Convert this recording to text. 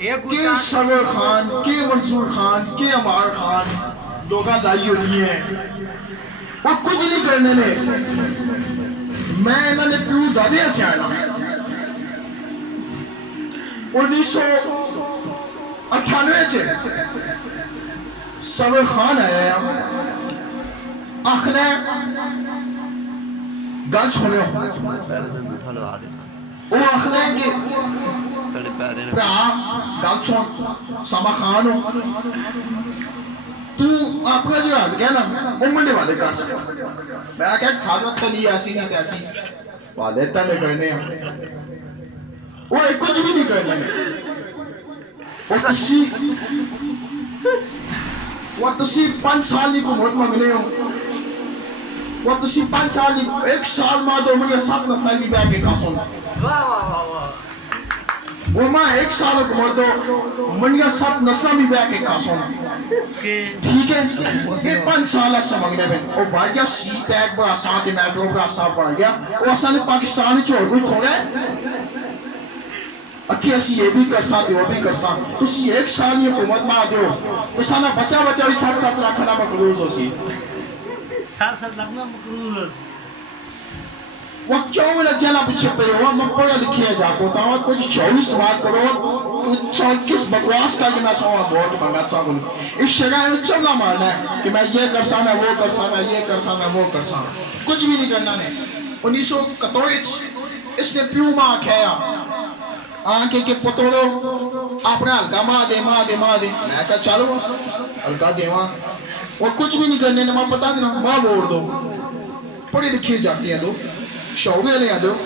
के सरवर खान के मंसूर खान के अमार खान दोगा दाई होनी है वो कुछ नहीं करने ने मैं इन्होंने प्यू दादे से आया 1998 सरवर खान आया आखने गल छोड़ो वो आखने कि गल सुन सामा खान हो तू अपना जो हाल क्या ना वो मंडे वाले कर सकता मैं क्या खाना थली ऐसी नहीं तैसी वाले तले करने वो एक कुछ भी नहीं करने उस अच्छी वो तुसी 5 साल की उम्र मंगने हो वो तुसी 5 साल की 1 साल मां दो मुझे 7 नस्ल की बैग के कासों वो मां 1 साल की उम्र दो मुझे 7 नस्ल की बैग के कासों ठीक है ये 5 साल से मंगने में वो भाग गया सी टैग बड़ा साथ मेट्रो का साथ बढ़ गया वो असल पाकिस्तान छोड़ भी थोड़े अखी असी ये भी कर सकते वो भी कर सकते तुसी 1 साल की हुकूमत में आ दो तो साना बच्चा बच्चा भी 7-7 लाख ना मकरूज हो सी 7-7 लाख ना मकरूज वो क्यों मेरा जला पीछे पे हो मैं पढ़ा लिखिए जाको तो कुछ 24 बात करो कुछ किस बकवास का कि मैं सो वोट मांगा था इस जगह में चला मारना है कि मैं ये कर सा मैं वो कर सा मैं ये कर सा मैं वो कर सा कुछ भी नहीं करना ने 1991 इसने प्यू मां खाया आके के पतोड़ो अपना हल्का मां दे मैं क्या चलो हल्का देवा वो कुछ भी नहीं करने ने मैं पता नहीं मां वोट दो पढ़ी लिखी जाती है दो शौक ले दो